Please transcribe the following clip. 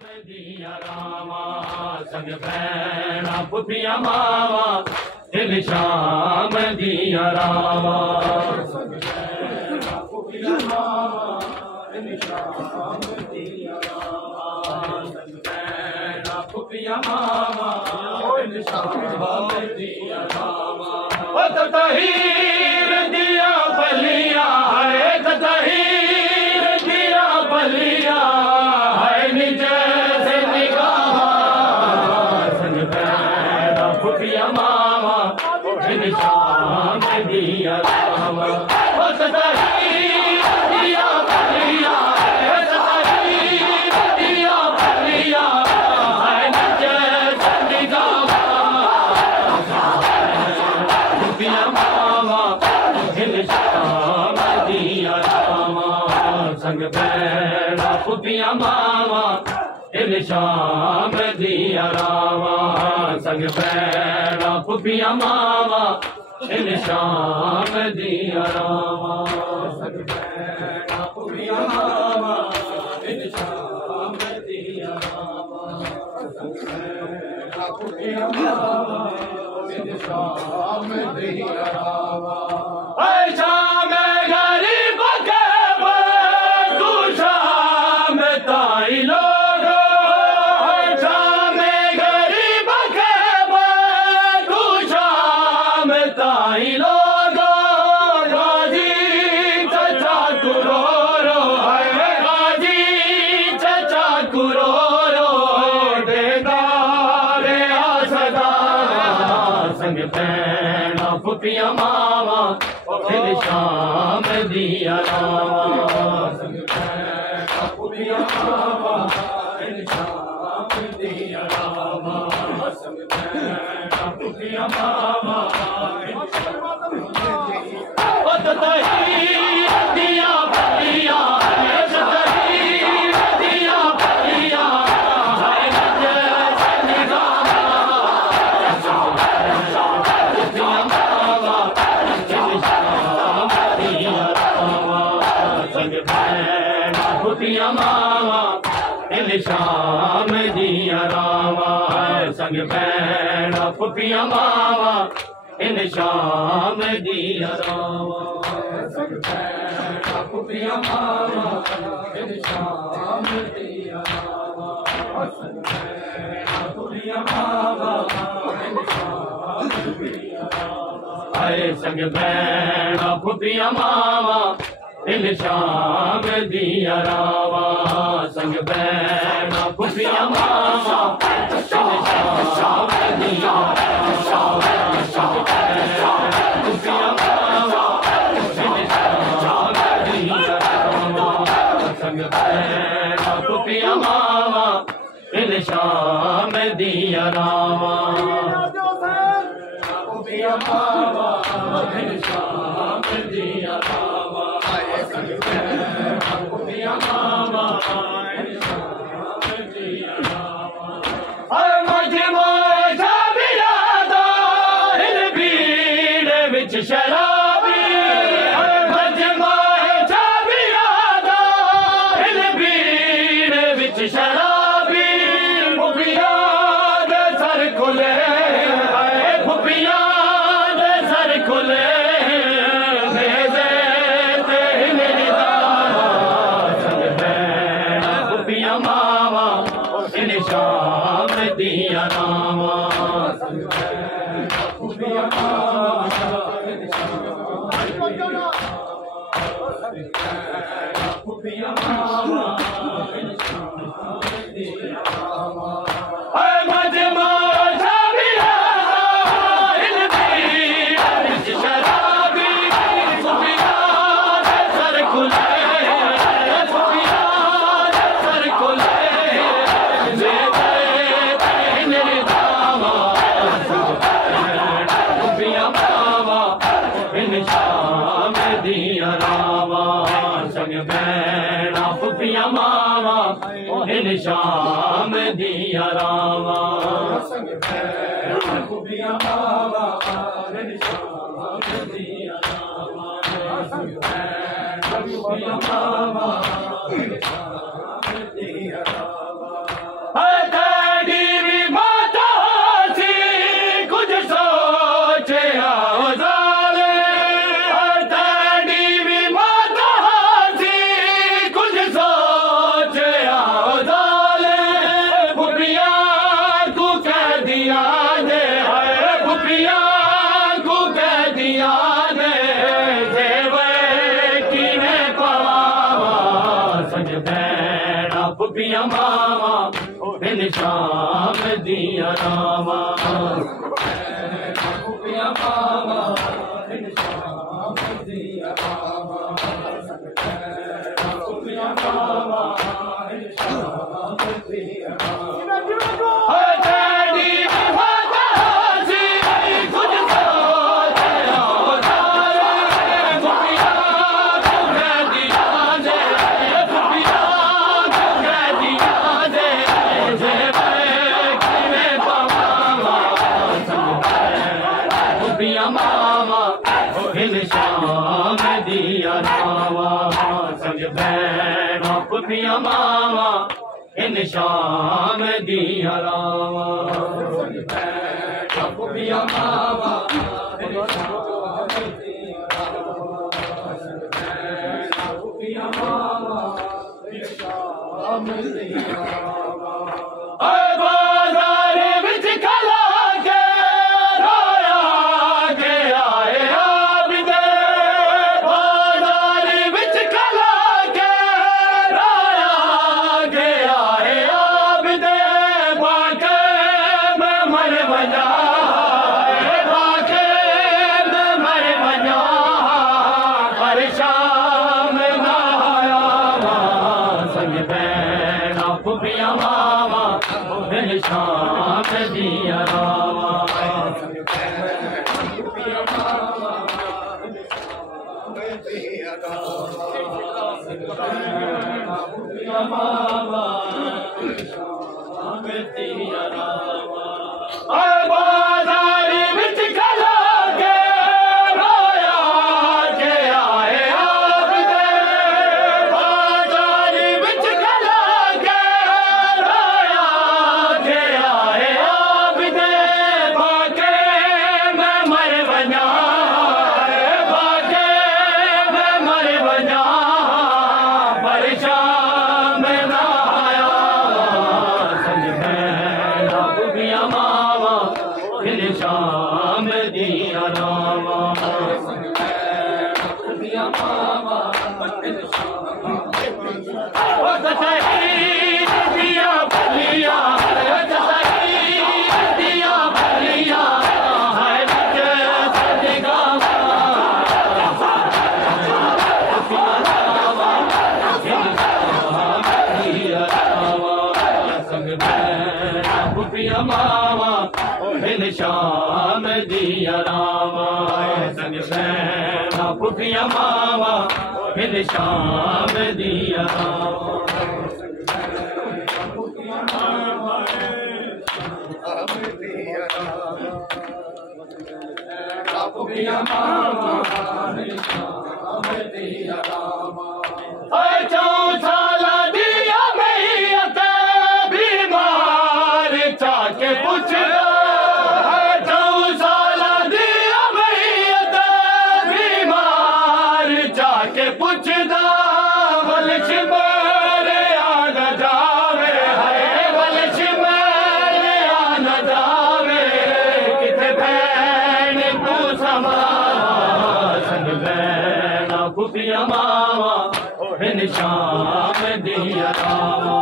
दिया रामा संग भैणा पुठिया मावा दिल शाम दिया रामा संग भैणा पुठिया मावा दिल शाम दिया रामा संग भैणा पुठिया मावा दिल शाम दिया रामा ओ तहीर दिया बलिया है तहीर दिया बलिया शाम दिया रामा दिया बलिया दिया बलिया मामा शाम दिया रामा संग भैणा पुठिया मामा दिल शाम दिया रामा संग भैणा पुठिया मामा दिल शाम दिया रामा संग भैणा पुठिया मामा दिल शाम दिया रामा संग भैणा पुठिया मामा दिल शाम दिया रामा शाम गरीब के तू शाम ताई लो ताई लोगो गाजी चचा कुरो रो है गाजी चचा कुरो रो देदारे आसदा संग भैणा पुठिया मावा दिल शाम दिया रामा संग भैणा पुठिया मावा दिल शाम दिया रामा संग भैणा पुठिया मावा दिया बलिया दिया बलिया संग भैणा पुठिया मावा दिल शाम दिया रामा संग भैणा पुठिया मावा दिल शाम दिया रामा संग भैणा पुठिया मावा दिल शाम दिया रामा संग भैणा पुठिया मावा दिल शाम दिया रामा संग भैणा पुठिया मावा दिल शाम दिया रामा संग भैणा पुठिया मावा दिल शाम दिया संग भैणा पुठिया मावा दिल शाम दिया रामा पुठिया मावा दिल शाम दिया रामा संग भैणा पुठिया मावा दिल शाम दिया रामा मझ मोजा बिरादा हिल भीड़ विच शराबी मझ मोजा बिरादा हिल भीड़ विच शराबी फुफिया दे सर खुले फुफिया दे सर खुले भेजे ते हिलदा संग भैणा पुठिया मावा दिल शाम दिया रामा संग भैणा पुठिया मावा दिल शाम पुठिया मावा दिल शाम दिया रामा मझ मोजा बिरादा हिल भीड़ विच शराबी फुफिया दे सर खुले फुफिया दे सर खुले शाम दिया रामा संग भैणा पुठिया मावा दिल शाम दिया रामा संग भैणा पुठिया मावा दिल शाम दिया रामा संग भैणा पुठिया मावा दिल शाम दिया रामा मावा हिन शाम दिया रावा खुफिया मावा हिन शाम दिया रावा खुफिया मावा हिन शाम दिया मावा हिन शाम दिया रावा संग बैठा खुफिया मावा हिन शाम दिया रावा संग बैठा खुफिया मावा हिन शाम दिया रावा संग बैठा खुफिया मावा हिन शाम दिया रावा खुफिया मावा हिन शाम दिया रावा खुफिया मावा हिन शाम दिया रावा खुफिया मावा हिन शाम दिया रावा बाजारी विच कला के रोया के आए आबिदे बाजारी विच कला के रोया के आए आबिदे बाके मैं मर वञा बाके मैं मर वञा परेशान ना आया संग बैठा खुफिया मावा हिन शाम दिया रावा संग बैठा खुफिया मावा हिन शाम दिया बलिया दिया बलिया है सदगा संग बैठा खुफिया मावा हिन शाम दिया रावा संग बैठा खुफिया मावा हिन शाम दिया रावा खुफिया मावा हिन शाम दिया रावा चौसाला दिया मैयत बीमार चाके पुछदा चौसाला दिया मैयत बीमार चाके पुछदा बलश मेरे आन जावे है बलश मेरे आन जावे किथे भैन तू समा संग बैठा खुफिया मावा हिन शाम दिया रावा